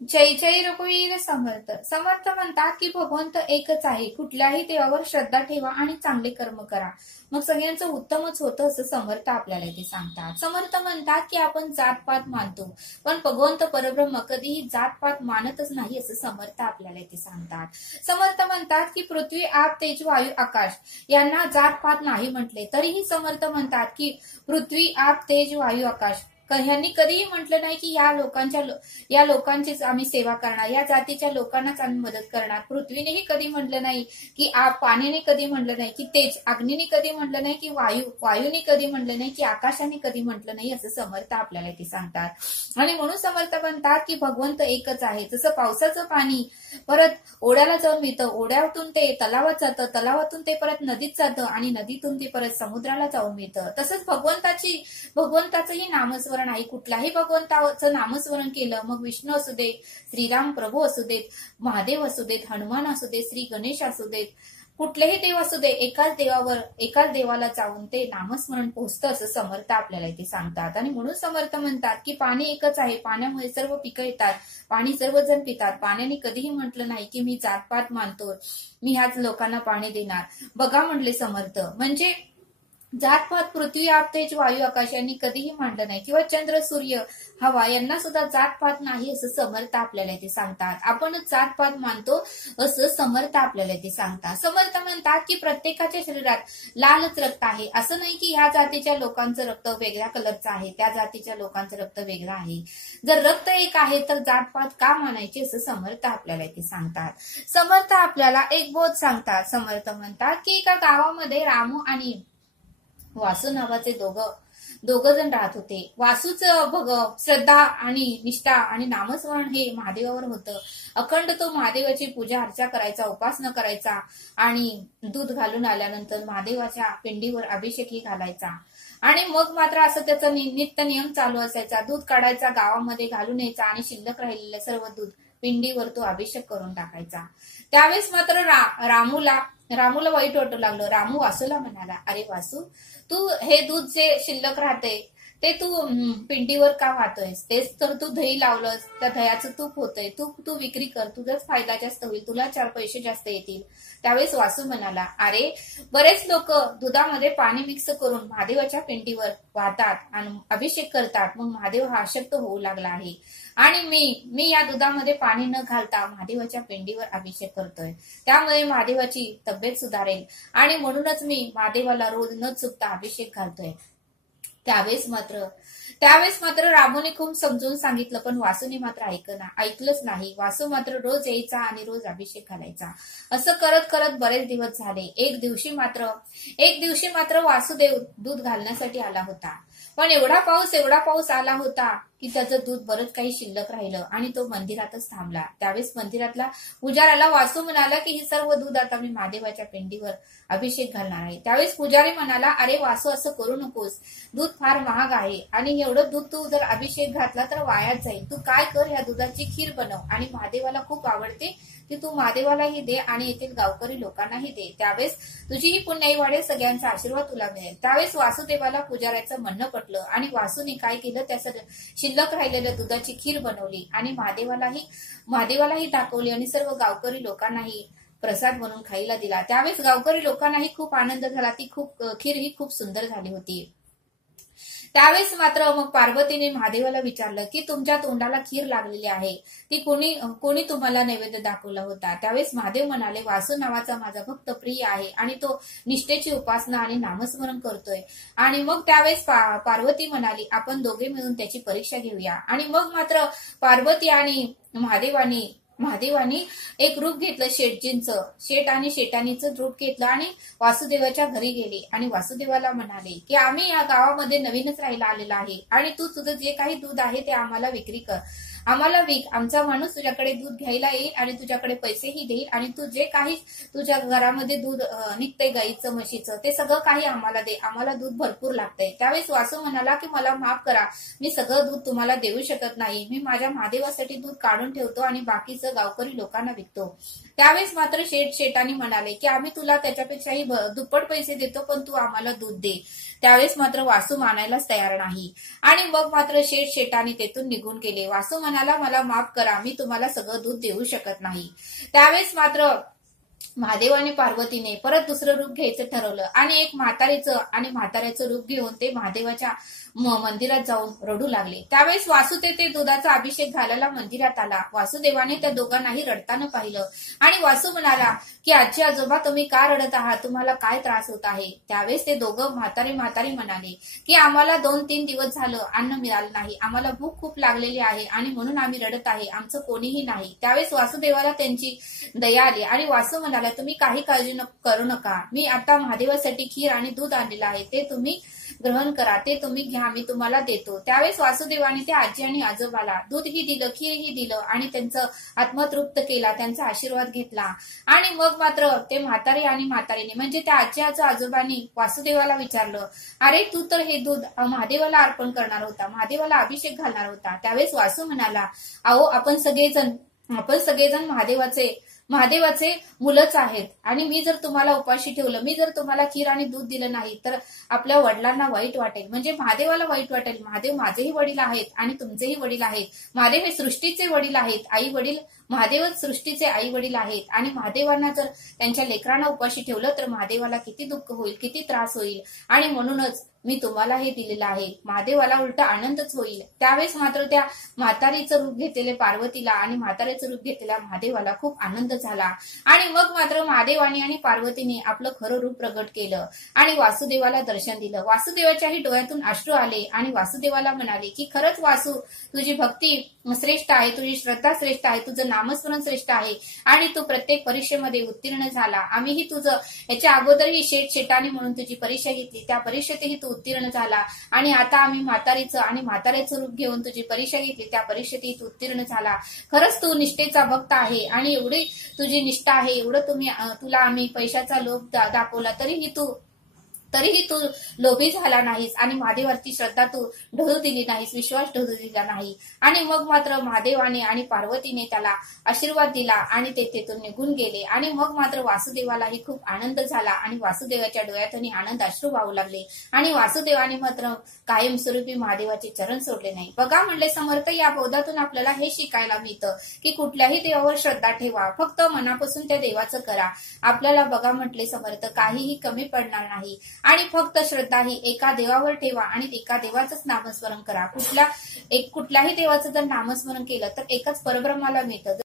जय जय रघुवीर समर्थ. समर्थ म्हणतात की भगवंत एकच आहे, कुठल्याही देवावर श्रद्धा ठेवा आणि चांगले कर्म करा, मग सगळ्यांचं उत्तमच होतं असं समर्थ आपल्याला इथे सांगतात. समर्थ म्हणतात की आपण जातपात मानतो, पण भगवंत परब्रह्म कधीही जातपात मानतच नाही असं समर्थ आपल्याला इथे सांगतात. समर्थ म्हणतात की पृथ्वी, आप, तेज, वायू, आकाश यांना जातपात नाही म्हटले तरीही समर्थ म्हणतात की पृथ्वी, आप, तेज, वायू, आकाश ह्यांनी कधीही म्हटलं नाही की या लोकांचीच आम्ही सेवा करणार, या जातीच्या लोकांनाच आम्ही मदत करणार. पृथ्वीनेही कधी म्हटलं नाही की पाण्याने कधी म्हटलं नाही की तेज, अग्नीने कधी म्हटलं नाही की वायूने कधी म्हटलं नाही की आकाशाने कधी म्हटलं नाही असं समर्थ आपल्याला इथे सांगतात. आणि म्हणून समर्थ म्हणतात की भगवंत एकच आहे. जसं पावसाचं पाणी परत ओढ्याला जाऊन मिळतं, ओढ्यातून ते तलावात जातं, तलावातून ते परत नदीत जातं आणि नदीतून ते परत समुद्राला जाऊन मिळतं. तसंच भगवंताचंही नामस्मरण आहे. कुठल्याही भगवंताचं नामस्मरण केलं, मग विष्णू असू दे, श्रीराम प्रभू असू देत, महादेव असू देत, हनुमान असू देत, श्री गणेश असू देत, कुठलेही देव असू दे, एकाच देवाला जाऊन ते नामस्मरण पोहोचतं असं समर्थ आपल्याला इथे सांगतात. आणि म्हणून समर्थ म्हणतात की पाणी एकच आहे, पाण्यामुळे सर्व पिकं येतात, पाणी सर्वजण पितात. पाण्याने कधीही म्हटलं नाही की मी जातपात मानतो, मी ह्याच लोकांना पाणी देणार. बघा म्हटले समर्थ, म्हणजे जातपात पृथ्वी, आप, तेज, वायू, आकाश यांनी कधीही मांडलं नाही, किंवा चंद्र, सूर्य, हवा यांना सुद्धा जातपात नाही असं समर्थ आपल्याला इथे सांगतात. आपणच जातपात मानतो असं समर्थ आपल्याला इथे सांगतात. समर्थ म्हणतात की प्रत्येकाच्या शरीरात लालच रक्त आहे, असं नाही की ह्या जातीच्या लोकांचं रक्त वेगळ्या कलरचं आहे, त्या जातीच्या लोकांचं रक्त वेगळं आहे. जर रक्त एक आहे तर जातपात का मानायचे असं समर्थ आपल्याला इथे सांगतात. समर्थ आपल्याला एक बोध सांगतात. समर्थ म्हणतात की एका गावामध्ये रामू आणि वासू नावाचे दोघं जण राहत होते. वासूच श्रद्धा आणि निष्ठा आणि नामस्मरण हे महादेवावर होतं. अखंड तो महादेवाची पूजा अर्चा करायचा, उपासना करायचा आणि दूध घालून आल्यानंतर महादेवाच्या पिंडीवर अभिषेकही घालायचा. आणि मग मात्र असं त्याचा नित्य नियम चालू असायचा. दूध काढायचा, गावामध्ये घालून यायचा आणि शिल्लक राहिलेलं सर्व दूध पिंडीवर तो अभिषेक करून टाकायचा. त्यावेळेस मात्र रामूला वाईट वाटू लागलं. रामू वासूला म्हणाला, अरे वासू, तू हे दूध जे शिल्लक राहते ते तू पिंडीवर का वाहतोयस? तेच तर तू दही लावलंस, त्या दह्याचं तूप होतंय, तू विक्री कर, तुझाच फायदा जास्त होईल, तुला 4 पैसे जास्त येतील. त्यावेळेस वासू म्हणाला, अरे बरेच लोक दुधामध्ये पाणी मिक्स करून महादेवाच्या पिंडीवर वाहतात आणि अभिषेक करतात, मग महादेव हा अशक्त होऊ लागला आहे. आणि मी या दुधामध्ये पाणी न घालता महादेवाच्या पिंडीवर अभिषेक करतोय, त्यामुळे महादेवाची तब्येत सुधारेल आणि म्हणूनच मी महादेवाला रोज न चुकता अभिषेक घालतोय. त्यावेळेस मात्र रामूने खूप समजून सांगितलं, पण वासूने मात्र ऐकलंच नाही. वासू मात्र रोज यायचा आणि रोज अभिषेक घालायचा. असं करत करत बरेच दिवस झाले. एक दिवशी मात्र वासुदेव दूध घालण्यासाठी आला होता, पण एवढा पाऊस आला होता की त्याचं दूध बरंच काही शिल्लक राहिलं आणि तो मंदिरातच थांबला. त्यावेळेस मंदिरातला पुजाऱ्याला वासू म्हणाला की ही सर्व दूध आता मी महादेवाच्या पिंडीवर अभिषेक घालणार आहे. त्यावेळेस पुजारी म्हणाला, अरे वासू, असं करू नकोस, दूध फार महाग आहे आणि एवढं दूध तू जर अभिषेक घातला तर वायाच जाईल. तू काय कर, ह्या दुधाची खीर बनव आणि महादेवाला खूप आवडते ती तू महादेवालाही दे आणि येथील गावकरी लोकांनाही दे. त्यावेळेस तुझीही पुण्याई वाढेल, सगळ्यांचा आशीर्वाद तुला मिळेल. त्यावेळेस वासुदेवाला पुजाऱ्याचं म्हणणं पटलं आणि वासूने काय केलं, त्या शिल्लक राहिलेल्या दुधाची खीर बनवली आणि महादेवालाही दाखवली आणि सर्व गावकरी लोकांनाही प्रसाद म्हणून खायला दिला. त्यावेळेस गावकरी लोकांनाही खूप आनंद झाला. खीर ही खूप सुंदर झाली होती. त्यावेळेस मात्र मग पार्वतीने महादेवाला विचारलं की तुमच्या तोंडाला खीर लागलेली आहे, ती कोणी तुम्हाला नैवेद्य दाखवला होता? त्यावेळेस महादेव म्हणाले, वासू नावाचा माझा भक्त प्रिय आहे आणि तो निष्ठेची उपासना आणि नामस्मरण करतोय. आणि मग त्यावेळेस पार्वती म्हणाली, आपण दोघे मिळून त्याची परीक्षा घेऊया. आणि मग मात्र पार्वती आणि महादेवानी एक रूप घेतलं शेठजींचं. शेठ आणि शेटाणीचं रूप घेतलं आणि वासुदेवाच्या घरी गेले आणि वासुदेवाला म्हणाले की आम्ही या गावामध्ये नवीनच राहायला आलेला आहे आणि तू तुझं जे काही दूध आहे ते आम्हाला विक्री कर, आम्हाला विक. आमचा माणूस तुझ्याकडे दूध घ्यायला येईल आणि तुझ्याकडे पैसेही देईल आणि तू जे काही तुझ्या घरामध्ये दूध निघतंय गाईचं, म्हशीचं, ते सगळं काही आम्हाला दे, आम्हाला दूध भरपूर लागतंय. त्यावेळेस वासू म्हणाला की मला माफ करा, मी सगळं दूध तुम्हाला देऊ शकत नाही, मी माझ्या महादेवासाठी दूध काढून ठेवतो आणि बाकीचं गावकरी लोकांना विकतो. त्यावेळेस मात्र शेठानी म्हणाले की आम्ही तुला त्याच्यापेक्षाही दुप्पट पैसे देतो, पण तू आम्हाला दूध दे. त्यावेळेस मात्र वासू मानायलाच तयार नाही आणि मग मात्र शेठानी तेथून निघून गेले. वासू म्हणाला, मला माफ करा, मी तुम्हाला सगळं दूध देऊ शकत नाही. त्यावेळेस मात्र महादेव आणि पार्वतीने परत दुसरं रूप घ्यायचं ठरवलं आणि एक म्हाताऱ्याचं रूप घेऊन ते महादेवाच्या मंदिरात जाऊन रडू लागले. त्यावेळेस वासू ते दुधाचा अभिषेक घालायला मंदिरात आला. वासुदेवाने त्या दोघांनाही रडताना पाहिलं आणि वासू म्हणाला की आजी आजोबा, तुम्ही का रडत आहात, तुम्हाला काय त्रास होत आहे. त्यावेळेस ते दोघं म्हातारी म्हणाले की आम्हाला 2-3 दिवस झालं अन्न मिळालं नाही, आम्हाला भूक खूप लागलेली आहे आणि म्हणून आम्ही रडत आहे, आमचं कोणीही नाही. त्यावेळेस वासुदेवाला त्यांची दया आली आणि वासू म्हणाला, तुम्ही काही काळजी करू नका, मी आता महादेवासाठी खीर आणि दूध आणलेलं आहे, ते तुम्ही ग्रहण करा, ते तुम्ही घ्या, मी तुम्हाला देतो. त्यावेळेस वासुदेवाने त्या आजी आणि आजोबाला दूधही दिलं, खीरही दिलं आणि त्यांचं आत्मतृप्त केला, त्यांचा आशीर्वाद घेतला. आणि मग मात्र ते म्हातारीने म्हणजे त्या आजी आजोबांनी वासुदेवाला विचारलं, अरे तू तर हे दूध महादेवाला अर्पण करणार होता, महादेवाला अभिषेक घालणार होता. त्यावेळेस वासू म्हणाला, अहो आपण सगळेजण महादेवाचे मुलंच आहेत आणि मी जर तुम्हाला उपाशी ठेवलं, मी जर तुम्हाला खीर आणि दूध दिलं नाही तर आपल्या वडिलांना वाईट वाटेल, म्हणजे महादेवाला वाईट वाटेल. महादेव माझेही वडील आहेत आणि तुमचेही वडील आहेत. महादेव हे सृष्टीचे वडील आहेत, आई वडील महादेवच सृष्टीचे आई वडील आहेत आणि महादेवांना जर त्यांच्या लेकरांना उपाशी ठेवलं तर महादेवाला किती दुःख होईल, किती त्रास होईल आणि म्हणूनच मी तुम्हाला हे दिलेलं आहे. महादेवाला उलटा आनंदच होईल. त्यावेळेस मात्र त्या म्हातारीचं रूप घेतलेले पार्वतीला आणि म्हाताऱ्याचं रूप घेतलेल्या महादेवाला खूप आनंद झाला आणि मग मात्र महादेवाने आणि पार्वतीने आपलं खरं रूप प्रगट केलं आणि वासुदेवाला दर्शन दिलं. वासुदेवाच्याही डोळ्यातून अश्रू आले आणि वासुदेवाला म्हणाले की खरंच वासू, तुझी भक्ती श्रेष्ठ आहे, तुझी श्रद्धा श्रेष्ठ आहे, तुझं नामस्मरण श्रेष्ठ आहे आणि तू प्रत्येक परीक्षेमध्ये उत्तीर्ण झाला. आम्हीही तुझं याच्या अगोदरही शेठानी म्हणून तुझी परीक्षा घेतली, त्या परीक्षेतही तू उत्तीर्ण झाला आणि आता आम्ही म्हाताऱ्याचं रूप घेऊन तुझी परीक्षा घेतली, त्या परीक्षेतही तू उत्तीर्ण झाला. खरंच तू निष्ठेचा भक्त आहे आणि एवढी तुझी निष्ठा आहे, एवढं तुला आम्ही पैशाचा लोभ दाखवला तरीही तू लोभी झाला नाहीस आणि महादेवावरती श्रद्धा तू ढळू दिली नाहीस, विश्वास ढळू दिला नाही. आणि मग मात्र महादेवाने आणि पार्वतीने त्याला आशीर्वाद दिला आणि ते तेथून निघून गेले आणि मग मात्र वासुदेवालाही खूप आनंद झाला आणि वासुदेवाच्या डोळ्यातून आनंद अश्रू वाहू लागले आणि वासुदेवाने मात्र कायमस्वरूपी महादेवाचे चरण सोडले नाही. बघा म्हणले समर्थ, या बोधातून आपल्याला हे शिकायला मिळतं की कुठल्याही देवावर श्रद्धा ठेवा, फक्त मनापासून त्या देवाचं करा. आपल्याला बघा म्हटले समर्थ, काहीही कमी पडणार नाही आणि फक्त श्रद्धा ही एका देवावर ठेवा आणि एका देवाचंच नामस्मरण करा. कुठल्याही देवाचं जर नामस्मरण केलं तर एकच परब्रह्माला मिळतं.